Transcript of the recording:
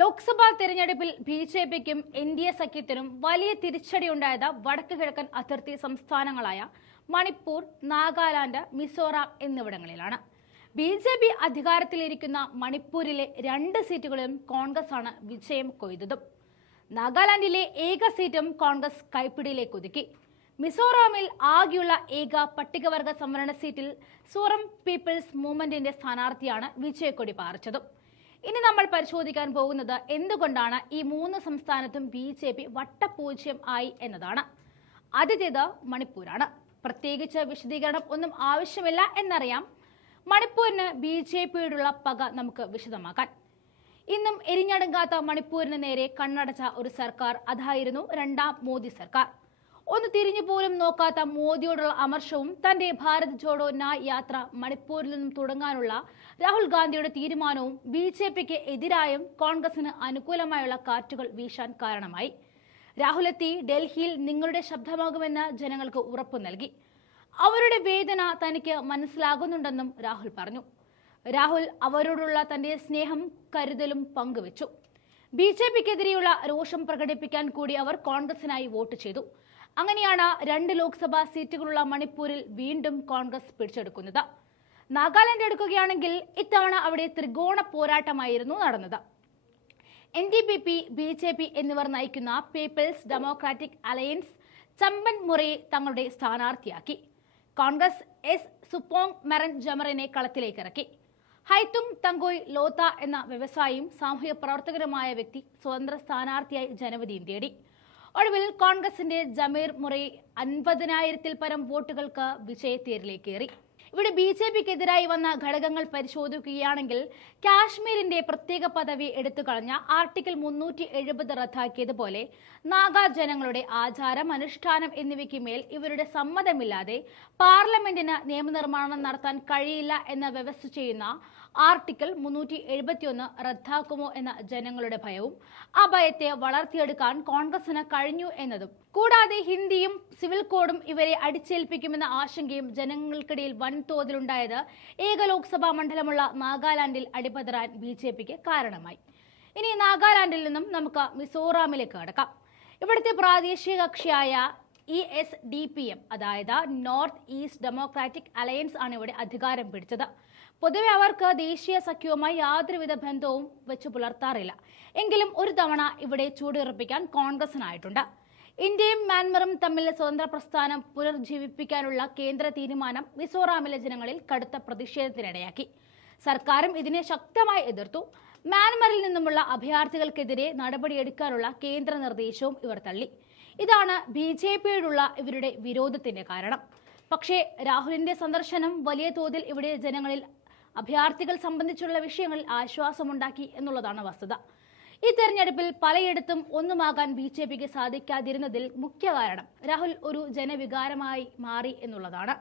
ലോക്സഭാ തെരഞ്ഞെടുപ്പിൽ B J പിക്കും N D A സഖ്യത്തിനും വലിയ തിരിച്ചടി തിരിച്ചടിയുണ്ടായത് വടക്കു കിഴക്കൻ അതിർത്തി സംസ്ഥാനങ്ങളായ മണിപ്പൂർ നാഗാലാൻഡ് മിസോറാം എന്നിവിടങ്ങളിലാണ്. ബി ജെ പി അധികാരത്തിലിരിക്കുന്ന മണിപ്പൂരിലെ രണ്ട് സീറ്റുകളിലും കോൺഗ്രസ് ആണ് വിജയം കൊയ്തതും. നാഗാലാൻഡിലെ ഏക സീറ്റും കോൺഗ്രസ് കൈപ്പിടിയിലേക്ക് ഒതുക്കി. മിസോറാമിൽ ആകെയുള്ള ഏക പട്ടികവർഗ സംവരണ സീറ്റിൽ സൂറം പീപ്പിൾസ് മൂവ്മെന്റിന്റെ സ്ഥാനാർത്ഥിയാണ് വിജയക്കൊടി പാറിച്ചതും. ഇനി നമ്മൾ പരിശോധിക്കാൻ പോകുന്നത് എന്തുകൊണ്ടാണ് ഈ മൂന്ന് സംസ്ഥാനത്തും ബി ജെ പി വട്ടപൂജ്യം ആയി എന്നതാണ്. ആദ്യത്തേത് മണിപ്പൂരാണ്. പ്രത്യേകിച്ച് വിശദീകരണം ഒന്നും ആവശ്യമില്ല എന്നറിയാം. മണിപ്പൂരിന് ബി ജെ പിയോടുള്ള പക നമുക്ക് വിശദമാക്കാൻ ഇന്നും എരിഞ്ഞടങ്ങാത്ത മണിപ്പൂരിന് നേരെ കണ്ണടച്ച ഒരു സർക്കാർ അതായിരുന്നു രണ്ടാം മോദി സർക്കാർ. ഒന്ന് തിരിഞ്ഞു പോലും നോക്കാത്ത മോദിയോടുള്ള അമർഷവും തന്റെ ഭാരത് ജോഡോ നായ് യാത്ര മണിപ്പൂരിൽ നിന്നും തുടങ്ങാനുള്ള രാഹുൽ ഗാന്ധിയുടെ തീരുമാനവും ബി ജെ പിക്ക് എതിരായും കോൺഗ്രസിന് അനുകൂലമായുള്ള കാറ്റുകൾ വീശാൻ കാരണമായി. രാഹുൽ എത്തി ഡൽഹിയിൽ നിങ്ങളുടെ ശബ്ദമാകുമെന്ന് ജനങ്ങൾക്ക് ഉറപ്പു നൽകി. അവരുടെ വേദന തനിക്ക് മനസ്സിലാകുന്നുണ്ടെന്നും രാഹുൽ പറഞ്ഞു. രാഹുൽ അവരോടുള്ള തന്റെ സ്നേഹം കരുതലും പങ്കുവച്ചു. ബി ജെ പിക്കെതിരെയുള്ള രോഷം പ്രകടിപ്പിക്കാൻ കൂടി അവർ കോൺഗ്രസിനായി വോട്ട് ചെയ്തു. അങ്ങനെയാണ് രണ്ട് ലോക്സഭാ സീറ്റുകളുള്ള മണിപ്പൂരിൽ വീണ്ടും കോൺഗ്രസ് പിടിച്ചെടുക്കുന്നത്. നാഗാലാൻഡ് എടുക്കുകയാണെങ്കിൽ ഇത്തവണ അവിടെ ത്രികോണ പോരാട്ടമായിരുന്നു നടന്നത്. N D P P B J P എന്നിവർ നയിക്കുന്ന പീപ്പിൾസ് ഡെമോക്രാറ്റിക് അലയൻസ് ചമ്പൻ മുറയെ തങ്ങളുടെ സ്ഥാനാർത്ഥിയാക്കി. കോൺഗ്രസ് എസ് സുപ്പോങ് മെറൻ ജമറിനെ കളത്തിലേക്കിറക്കി ഹൈത്തും തങ്കോയ് ലോത്ത എന്ന വ്യവസായിയും സാമൂഹ്യ പ്രവർത്തകരുമായ വ്യക്തി സ്വതന്ത്ര സ്ഥാനാർത്ഥിയായി ജനവിധിയും തേടി. ഒടുവിൽ കോൺഗ്രസിന്റെ ജമീർ മുറി അൻപതിനായിരത്തിൽ പരം വോട്ടുകൾക്ക് വിജയത്തേരിലേക്കേറി ഇവിടെ ബി ജെ പിക്കെതിരായി വന്ന ഘടകങ്ങൾ പരിശോധിക്കുകയാണെങ്കിൽ കാശ്മീരിന്റെ പ്രത്യേക പദവി എടുത്തു കളഞ്ഞ ആർട്ടിക്കിൾ മുന്നൂറ്റി എഴുപത് റദ്ദാക്കിയതുപോലെ നാഗാ ജനങ്ങളുടെ ആചാരം അനുഷ്ഠാനം എന്നിവയ്ക്ക് മേൽ ഇവരുടെ സമ്മതമില്ലാതെ പാർലമെന്റിന് നിയമനിർമ്മാണം നടത്താൻ കഴിയില്ല എന്ന് വ്യവസ്ഥ ചെയ്യുന്ന ആർട്ടിക്കിൾ മുന്നൂറ്റി എഴുപത്തിയൊന്ന് റദ്ദാക്കുമോ എന്ന ജനങ്ങളുടെ ഭയവും ആ ഭയത്തെ വളർത്തിയെടുക്കാൻ കോൺഗ്രസിന് കഴിഞ്ഞു എന്നതും കൂടാതെ ഹിന്ദിയും സിവിൽ കോഡും ഇവരെ അടിച്ചേൽപ്പിക്കുമെന്ന ആശങ്കയും ജനങ്ങൾക്കിടയിൽ വൻതോതിലുണ്ടായത് ഏക ലോക്സഭാ മണ്ഡലമുള്ള നാഗാലാൻഡിൽ അടിപതറാൻ ബി ജെ പിക്ക് കാരണമായി. ഇനി നാഗാലാൻഡിൽ നിന്നും നമുക്ക് മിസോറാമിലേക്ക് കടക്കാം. ഇവിടുത്തെ പ്രാദേശിക കക്ഷിയായ E S D P M അതായത് നോർത്ത് ഈസ്റ്റ് ഡെമോക്രാറ്റിക് അലയൻസ് ആണ് ഇവിടെ അധികാരം പിടിച്ചത്. പൊതുവെ അവർക്ക് ദേശീയ സഖ്യവുമായി യാതൊരുവിധ ബന്ധവും വെച്ച് പുലർത്താറില്ല. എങ്കിലും ഒരു തവണ ഇവിടെ ചൂടുറപ്പിക്കാൻ കോൺഗ്രസിനായിട്ടുണ്ട്. ഇന്ത്യയും മ്യാൻമറും തമ്മിൽ സ്വതന്ത്ര പ്രസ്ഥാനം പുനർജീവിപ്പിക്കാനുള്ള കേന്ദ്ര തീരുമാനം മിസോറാമിലെ ജനങ്ങളിൽ കടുത്ത പ്രതിഷേധത്തിനിടയാക്കി. സർക്കാരും ഇതിനെ ശക്തമായി എതിർത്തു. മ്യാൻമറിൽ നിന്നുമുള്ള അഭയാർത്ഥികൾക്കെതിരെ നടപടിയെടുക്കാനുള്ള കേന്ദ്ര നിർദ്ദേശവും ഇവർ തള്ളി. ഇതാണ് ബി ജെ പിയോടുള്ള ഇവരുടെ വിരോധത്തിന്റെ കാരണം. പക്ഷേ രാഹുലിന്റെ സന്ദർശനം വലിയ തോതിൽ ഇവിടെ ജനങ്ങളിൽ അഭയാർത്ഥികൾ സംബന്ധിച്ചുള്ള വിഷയങ്ങളിൽ ആശ്വാസമുണ്ടാക്കി എന്നുള്ളതാണ് വസ്തുത. ഈ തെരഞ്ഞെടുപ്പിൽ പലയിടത്തും ഒന്നുമാകാൻ ബി ജെ പിക്ക് സാധിക്കാതിരുന്നതിൽ മുഖ്യ കാരണം രാഹുൽ ഒരു ജനവികാരമായി മാറി എന്നുള്ളതാണ്.